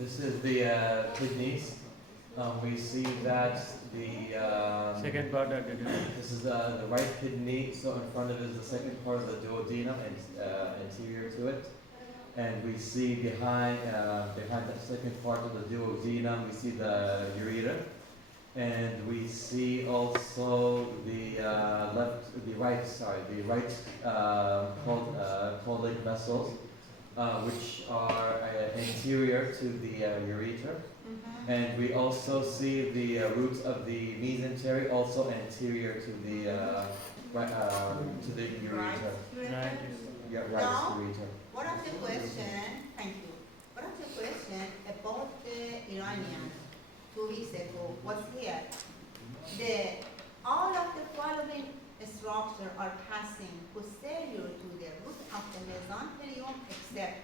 This is the kidneys. We see that the Second part I did. this is the right kidney. So in front of it is the second part of the duodenum and anterior to it. And we see behind the second part of the duodenum, we see the ureter, and we see also the right colic vessels, which are anterior to the ureter. And we also see the roots of the mesentery also anterior to the ureter. Right. Yeah, right Now, ureter. one of the question, thank you. One of the question about the Iranian 2 weeks ago was here. All of the following structure are passing posterior to the root of the mesenterium except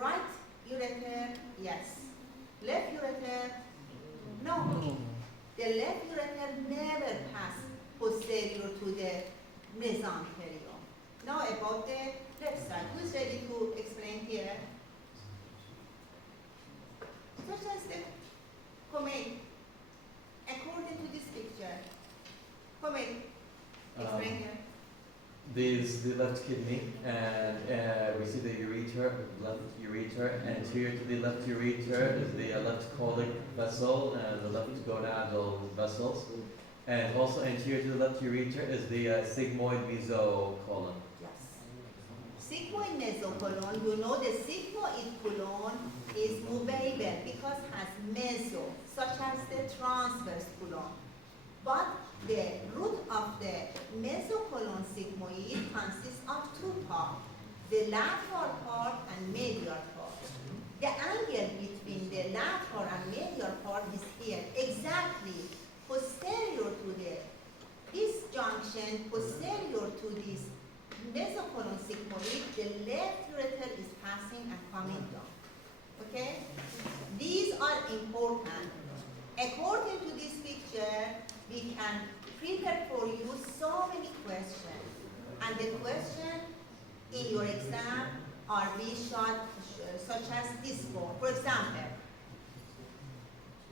right ureter, yes. Left ureter, no. The left ureter never pass posterior to the mesenterium. Now about the left side. Who's ready to explain here? Such as the comment according to this picture. Comment. Explain here. This the left kidney, and we see the ureter, left ureter. Anterior to the left ureter is the left colic vessel and the left gonadal vessels. And also anterior to the left ureter is the sigmoid mesocolon. Yes. Sigmoid mesocolon, you know the sigmoid colon is movable because it has meso, such as the transverse colon. But the root of the mesocolon sigmoid consists of two parts, the lateral part and medial part. The angle between the lateral and medial part is here, exactly posterior to this junction, posterior to this mesocolon sigmoid, the left ureter is passing and coming down. Okay? These are important. According to this picture, we can prepare for you so many questions. And the question in your exam are be short, such as this one. For example,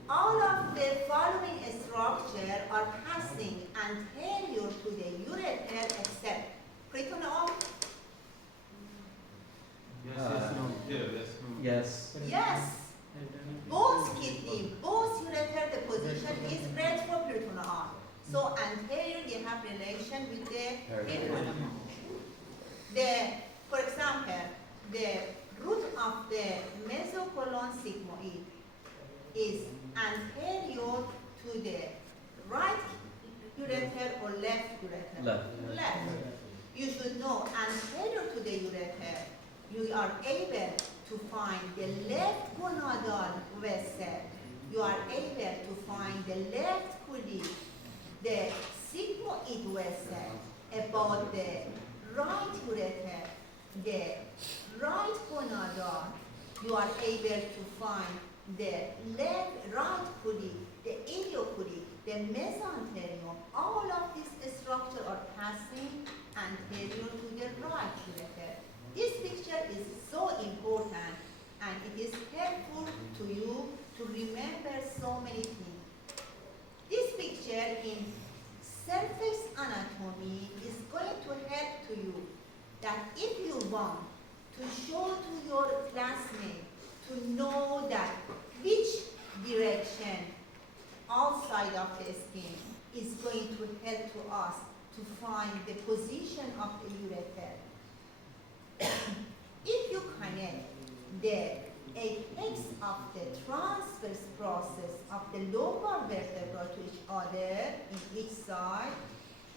all of the following structure are passing anterior to the ureter except peritoneum. Yes. Yes. Both kidney, both ureter, the position is retroperitoneal. So anterior they have relation with the peritoneum. For example, the root of the mesocolon sigmoid is anterior to the right ureter or left ureter? Left. You should know anterior to the ureter, you are able to find the left gonadal vessel. You are able to find the left colic, the sigmoid vessel, about the right ureter, the right gonadal. You are able to find the right colic, the ileocolic, the mesenterium. All of these structures are passing anterior to the right ureter. This picture is so important and it is helpful to you to remember so many things. This picture in surface anatomy is going to help to you that if you want to show to your classmate to know that which direction outside of the skin is going to help to us to find the position of the ureter. If you connect the apex of the transverse process of the lower vertebra to each other in each side,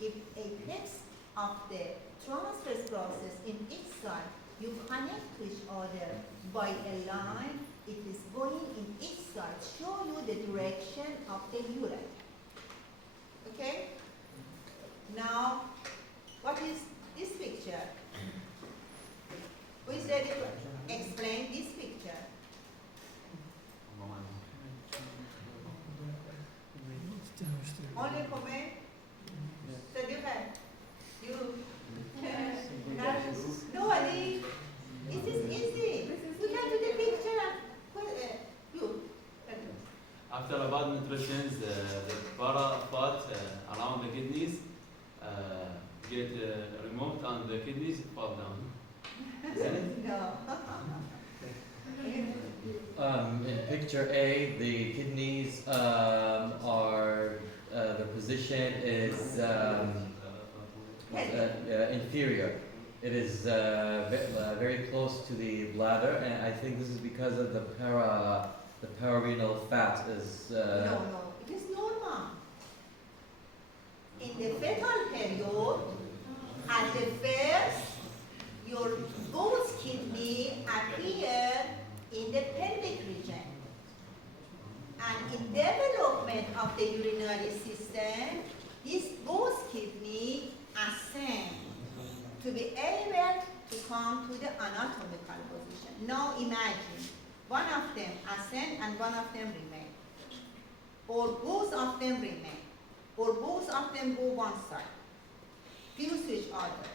if apex of the transverse process in each side, you connect to each other by a line, it is going in each side, show you the direction of the ureter. Okay? Now, what is this picture? Who is ready to explain this picture? Only comment? So you nobody? It is easy. We can do the picture after a bad nutrition, the para fat around the kidneys get removed and the kidneys fall down. Is that it? No. In picture A, the kidneys are, the position is inferior. It is very close to the bladder, and I think this is because of the pararenal fat is. No, it is normal. In the fetal period, at the first, your both kidney appear in the pelvic region. And in development of the urinary system, these both kidney ascend to be able to come to the anatomical position. Now imagine, one of them ascend and one of them remain. Or both of them remain. Or both of them go one side. Fuse to each other.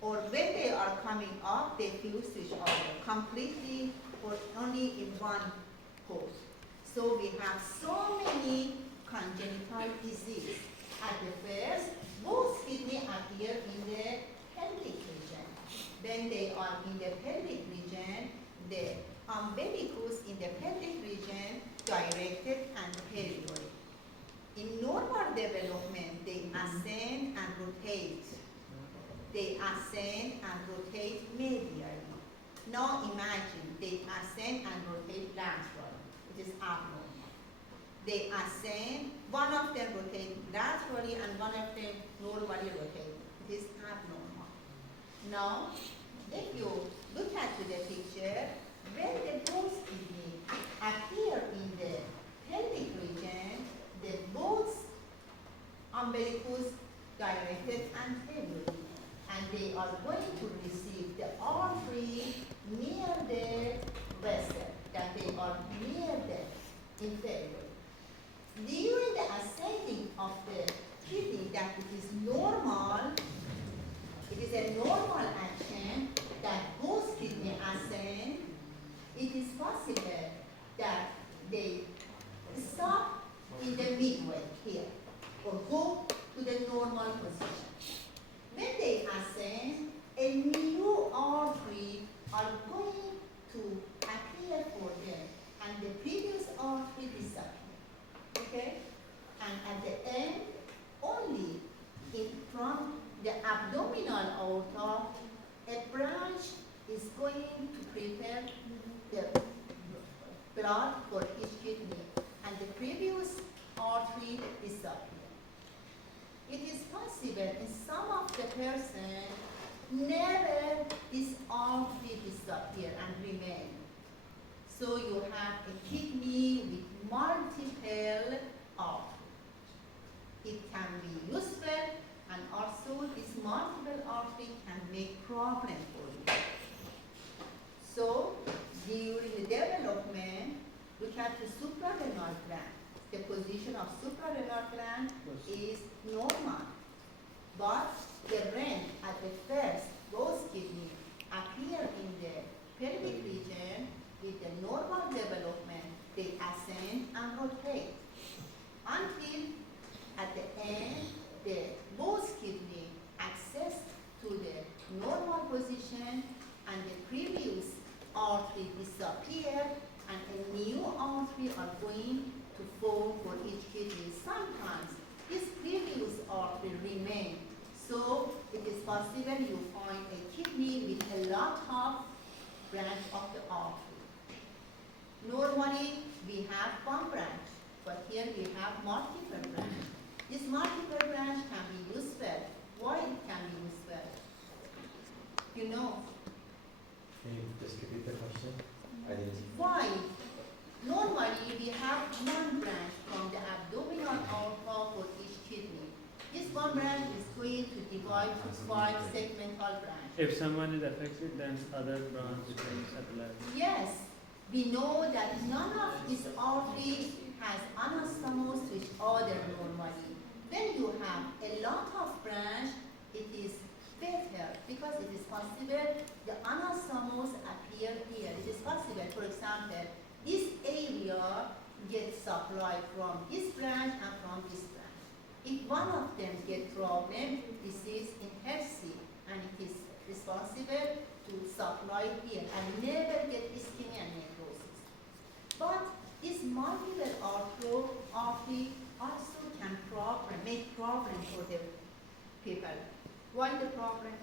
Or when they are coming up, they fuse to each other completely or only in one pose. So we have so many congenital diseases. At the first, both kidney appear in the pelvic region. When they are in the pelvic region, the umbilicus in the pelvic region directed anteriorly. In normal development, they ascend and rotate. They ascend and rotate medially. Now imagine they ascend and rotate laterally. It is abnormal. They ascend, one of them rotates laterally and one of them normally rotates. It is abnormal. Now, if you look at the picture, when the both kidney appear in the pelvic region, the both umbilicus directed anteriorly, and they are going to receive the artery near the vessel, that they are near the inferior. During the ascending of the kidney, that it is normal, it is a normal action that both kidney ascend, it is possible that they stop in the midway here, or go to the normal position. When they ascend, a new artery are going to appear for them, and the previous artery disappear. Okay? And at the end, only in from the abdominal aorta, a branch is going to prepare the blood for each kidney, and the previous artery disappear. It is possible in some of the person, never this artery disappear and remain. So you have a kidney with multiple arteries. It can be useful, and also this multiple artery can make problem for you. So during the development, look at the suprarenal gland. The position of suprarenal gland is normal, but the ren at the first, both kidney appear in the pelvic region. With the normal development, they ascend and rotate until at the end, the both kidney access to the normal position, and the previous artery disappear, and a new artery are going to form for each kidney. Sometimes this previous artery remain, so it is possible you find a kidney with a lot of branch of the artery. Normally we have one branch, but here we have multiple branch. This multiple branch can be useful. Why it can be useful? You know. Can you just repeat the question? I didn't. Why? Normally we have one branch from the abdominal aorta for each kidney. This one branch is going to divide to 5 segmental branches. If someone is affected, then other branch will supply. Yes, we know that none of these arteries has anastomose to each other normally. When you have a lot of branch, it is better because it is possible the anastomose appear here. It is possible, for example, this area gets supply from this branch and from this branch. If one of them get problem, this is inheritance and it is responsible to supply here and never get ischemia and necrosis. But this multiple artery also can make problem for the people. Why the problem?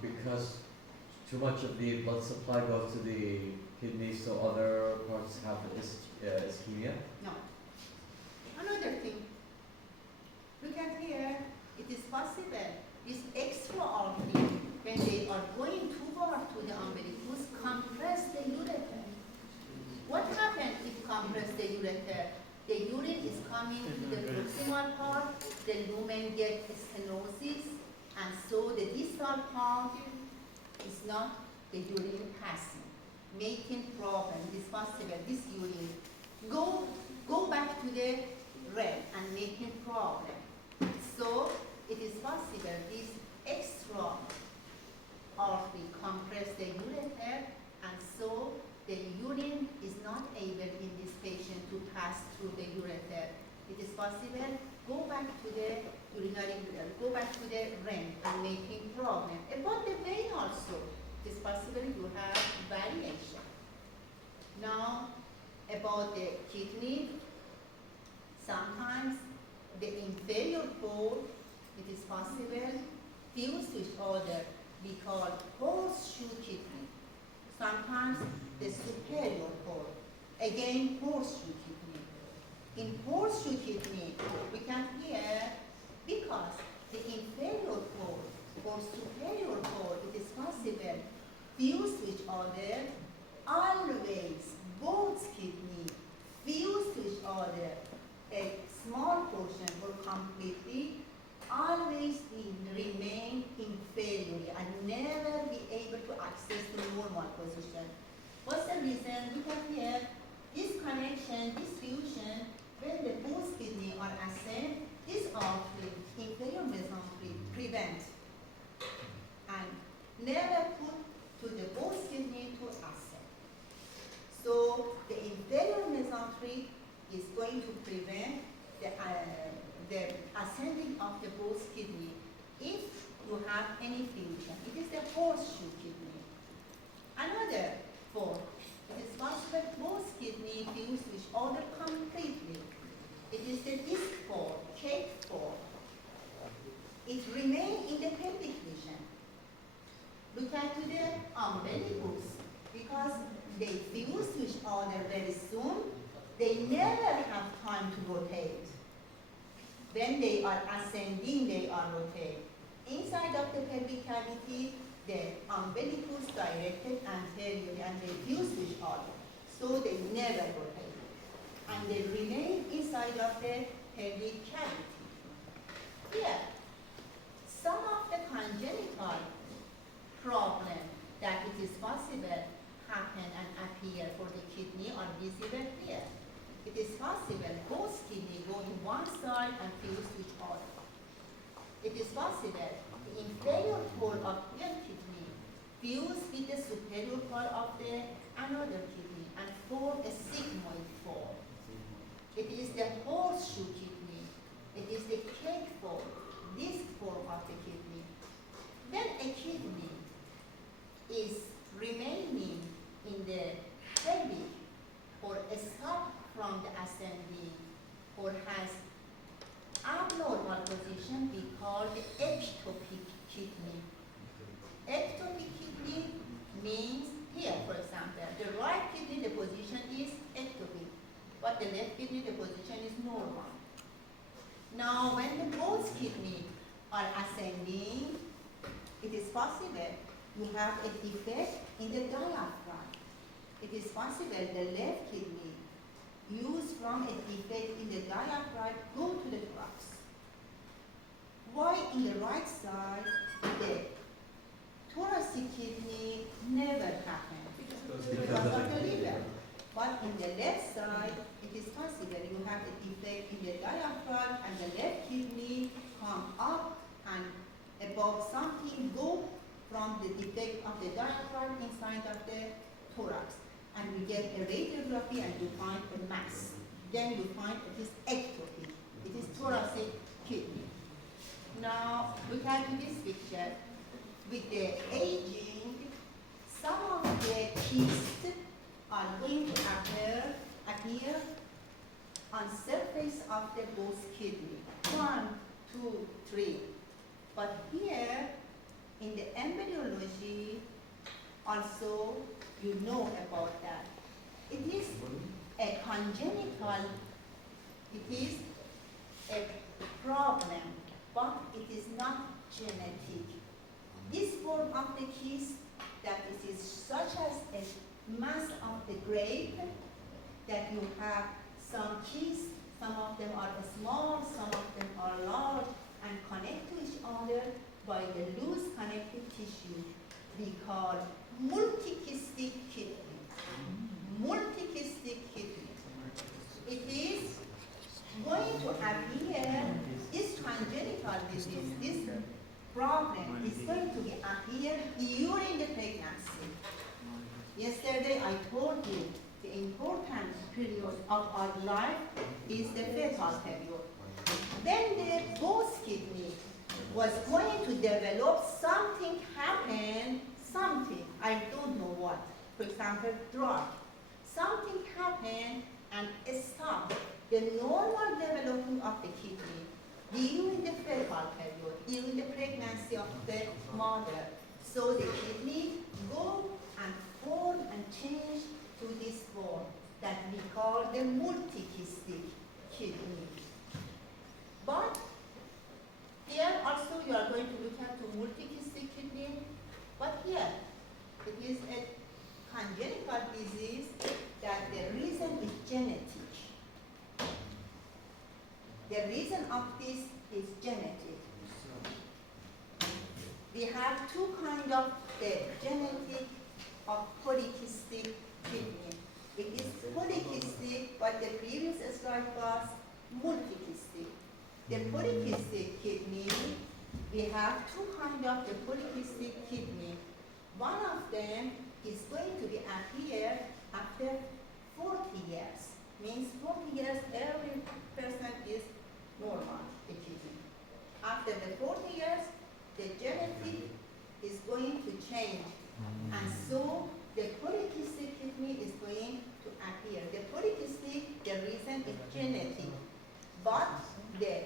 Because too much of the blood supply goes to the kidneys, so other parts have ischemia. No. Another thing. Look at here. It is possible. This extra artery, when they are going toward to the umbilicus, compress the ureter. What happens if compress the ureter? The urine is coming to the proximal part, the lumen gets stenosis, and so the distal part is not the urine passing, making problem. It is possible this urine go back to the red and making problem. So it is possible this extra artery compress the ureter, and so the urine is not able in this patient to pass through the ureter. It is possible go back to the urinary, go back to the ring and making problem. About the vein also, it is possible you have variation. Now, about the kidney, sometimes the inferior pole, it is possible fused to each other, we call horseshoe kidney. Sometimes the superior pole, again horseshoe kidney. In horseshoe kidney, we can hear because the inferior pole or superior pole, it is possible fused to each other, always both kidney fused to each other, a small portion or completely, always remain inferior and never be able to access the normal position. What's the reason? We can hear this connection, this fusion, when the both kidney are ascend, this artery, inferior mesentery, prevent and never put to the both kidney to ascend. So the inferior mesentery is going to prevent the ascending of the both kidney if you have any fusion. It is the horseshoe kidney. Another form, it is possible both kidney fuse with each other completely. It is the disc form, cake form. It remains in the pelvic region. Look at the umbilicus, because they fuse to each other very soon. They never have time to rotate. When they are ascending, they are rotated. Inside of the pelvic cavity, the umbilicus directed anteriorly and they fuse to each other. So they never rotate. And they remain inside of the pelvic cavity. Here, some of the congenital problem that it is possible happen and appear for the kidney are visible here. It is possible both kidney go in one side and fuse to each other. It is possible the inferior pole of one kidney fuse with the superior pole of the another kidney and form a sigmoid form. It is the horseshoe kidney. It is the cake form, this form of the kidney. Then a kidney is remaining in the pelvic or a stop from the ascending or has abnormal position, we call the ectopic kidney. Ectopic kidney means here, for example, the right kidney, the position is ectopic, but the left kidney, the position is normal. Now, when the both kidney are ascending, it is possible you have a defect in the diaphragm. It is possible the left kidney used from a defect in the diaphragm go to the thorax. Why in the right side the thoracic kidney never happened? Because of the liver. But in the left side, it is possible you have a defect in the diaphragm and the left kidney come up and above something go from the defect of the diaphragm inside of the thorax. And you get a radiography and you find a mass. Then you find it is ectopic. It is thoracic kidney. Now look at this picture. With the aging, some of the cysts are going to appear on surface of the both kidney. 1, 2, 3. But here in the embryology, also you know about that. It is a congenital, it is a problem, but it is not genetic. This form of the cyst, that it is such as a mass of the grape, that you have some cysts, some of them are small, some of them are large, and connect to each other by the loose connective tissue we call multicystic kidney. Multicystic kidney. It is going to appear, this congenital disease, this problem is going to appear during the pregnancy. Yesterday I told you the important period of our life is the fetal period. When the both kidney was going to develop, something happened, something, I don't know what, for example, drug. Something happened and stopped the normal development of the kidney during the fetal period, during the pregnancy of the mother. So the kidney go and form and change to this form that we call the multicystic kidney. But here also you are going to look at the multicystic kidney, but here it is a congenital disease that the reason is genetic. The reason of this is genetic. We have two kinds of the genetic of polycystic kidney. It is polycystic, but the previous slide was multicystic. The polycystic kidney, we have two kinds of the polycystic kidney. One of them is going to be appear after 40 years. Means 40 years, every person is normal, the kidney. After the 40 years, the genetic is going to change. And so the polycystic kidney is going to appear. The polycystic, the reason is genetic. But the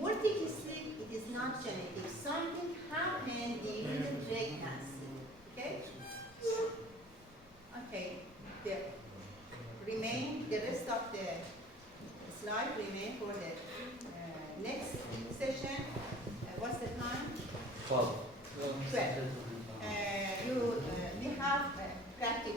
multicystic, it is not genetic. Something happened during the pregnancy. Okay? Okay. The rest of the slide remain for the next session. What's the time? 12. 12. We have practice.